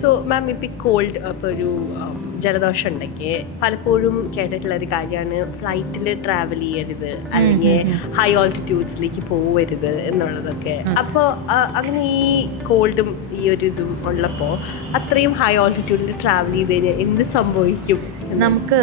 So മാം ഇപ്പം called ഇപ്പോൾ ഒരു ജലദോഷം ഉണ്ടെങ്കിൽ പലപ്പോഴും കേട്ടിട്ടുള്ളൊരു കാര്യമാണ് ഫ്ലൈറ്റിൽ ട്രാവൽ ചെയ്യരുത് അല്ലെങ്കിൽ ഹൈ ഓൾട്ടിറ്റ്യൂഡ്സിലേക്ക് പോവരുത് എന്നുള്ളതൊക്കെ. അപ്പോൾ അങ്ങനെ ഈ കോൾഡും ഈ ഒരു ഇതും ഉള്ളപ്പോൾ അത്രയും ഹൈ ഓൾട്ടിറ്റ്യൂഡിൽ ട്രാവൽ ചെയ്ത് കഴിഞ്ഞാൽ എന്ത് സംഭവിക്കും? നമുക്ക്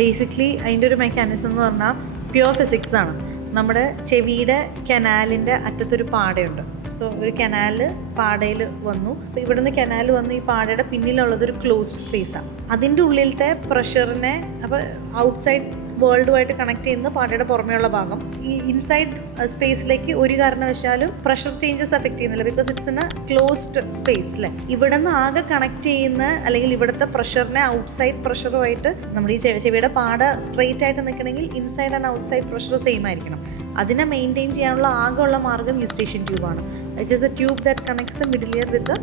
ബേസിക്കലി അതിൻ്റെ ഒരു മെക്കാനിസം എന്ന് പറഞ്ഞാൽ പ്യുവർ ഫിസിക്സ് ആണ്. നമ്മുടെ ചെവിയുടെ കനാലിൻ്റെ അറ്റത്തൊരു പാടയുണ്ട്. സോ ഒരു കനാല് പാടയിൽ വന്നു, അപ്പോൾ ഇവിടെ നിന്ന് കനാൽ വന്നു, ഈ പാടയുടെ പിന്നിലുള്ളതൊരു ക്ലോസ്ഡ് സ്പേസാണ്. അതിൻ്റെ ഉള്ളിലത്തെ പ്രഷറിനെ അപ്പോൾ ഔട്ട്സൈഡ് വേൾഡുമായിട്ട് കണക്ട് ചെയ്യുന്ന പാടയുടെ പുറമെയുള്ള ഭാഗം ഈ ഇൻസൈഡ് സ്പേസിലേക്ക് ഒരു കാരണവശാലും പ്രഷർ ചേഞ്ചസ് എഫക്ട് ചെയ്യുന്നില്ല, because it's in A closed space അല്ലേ. ഇവിടെ നിന്ന് ആകെ കണക്ട് ചെയ്യുന്ന അല്ലെങ്കിൽ ഇവിടുത്തെ പ്രഷറിനെ ഔട്ട്സൈഡ് പ്രഷറുമായിട്ട് നമ്മുടെ ഈ ചെവിയുടെ പാട സ്ട്രെയിറ്റ് ആയിട്ട് നിൽക്കണമെങ്കിൽ inside and outside pressure same ആയിരിക്കണം. അതിനെ മെയിൻറ്റെയിൻ ചെയ്യാനുള്ള ആകെയുള്ള മാർഗ്ഗം യൂസ്റ്റേഷൻ ട്യൂബാണ്. Which is the tube that connects the middle ear with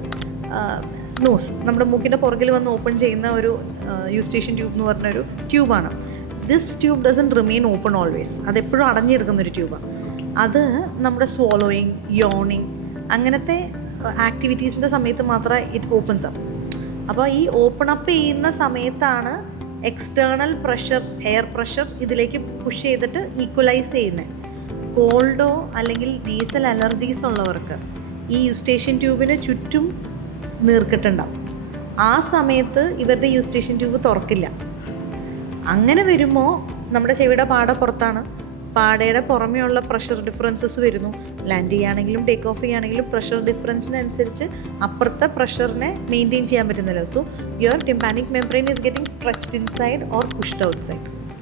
nose. നമ്മുടെ മൂക്കിൻ്റെ പുറകിൽ വന്ന് ഓപ്പൺ ചെയ്യുന്ന ഒരു യൂസ്റ്റേഷൻ ട്യൂബ് എന്ന് പറഞ്ഞൊരു ട്യൂബാണ്. This tube doesn't remain open always. അതെപ്പോഴും അടഞ്ഞിരിക്കുന്നൊരു ട്യൂബാണ്. അത് നമ്മുടെ സ്വോളോയിങ്, യോണിങ് അങ്ങനത്തെ ആക്ടിവിറ്റീസിൻ്റെ സമയത്ത് മാത്രമേ ഇറ്റ് ഓപ്പൺസ് അപ്പ്. അപ്പോൾ ഈ ഓപ്പൺ അപ്പ് ചെയ്യുന്ന സമയത്താണ് എക്സ്റ്റേണൽ പ്രഷർ, എയർ പ്രഷർ ഇതിലേക്ക് പുഷ് ചെയ്തിട്ട് ഈക്വലൈസ് ചെയ്യുന്നത്. കോൾഡോ അല്ലെങ്കിൽ നേസൽ അലർജീസ് ഉള്ളവർക്ക് ഈ യൂസ്റ്റേഷൻ ട്യൂബിന് ചുറ്റും നീർക്കെട്ടുണ്ടാവും. ആ സമയത്ത് ഇവരുടെ യൂസ്റ്റേഷൻ ട്യൂബ് തുറക്കില്ല. അങ്ങനെ വരുമ്പോൾ നമ്മുടെ ചെവിയുടെ പാട പുറത്താണ്, പാടയുടെ പുറമെയുള്ള പ്രഷർ ഡിഫറൻസസ് വരുന്നു. ലാൻഡ് ചെയ്യുകയാണെങ്കിലും ടേക്ക് ഓഫ് ചെയ്യുകയാണെങ്കിലും പ്രഷർ ഡിഫറൻസിനനുസരിച്ച് അപ്പുറത്തെ പ്രഷറിനെ മെയിൻറ്റെയിൻ ചെയ്യാൻ പറ്റുന്നില്ല. So your tympanic membrane is getting stretched inside or pushed outside.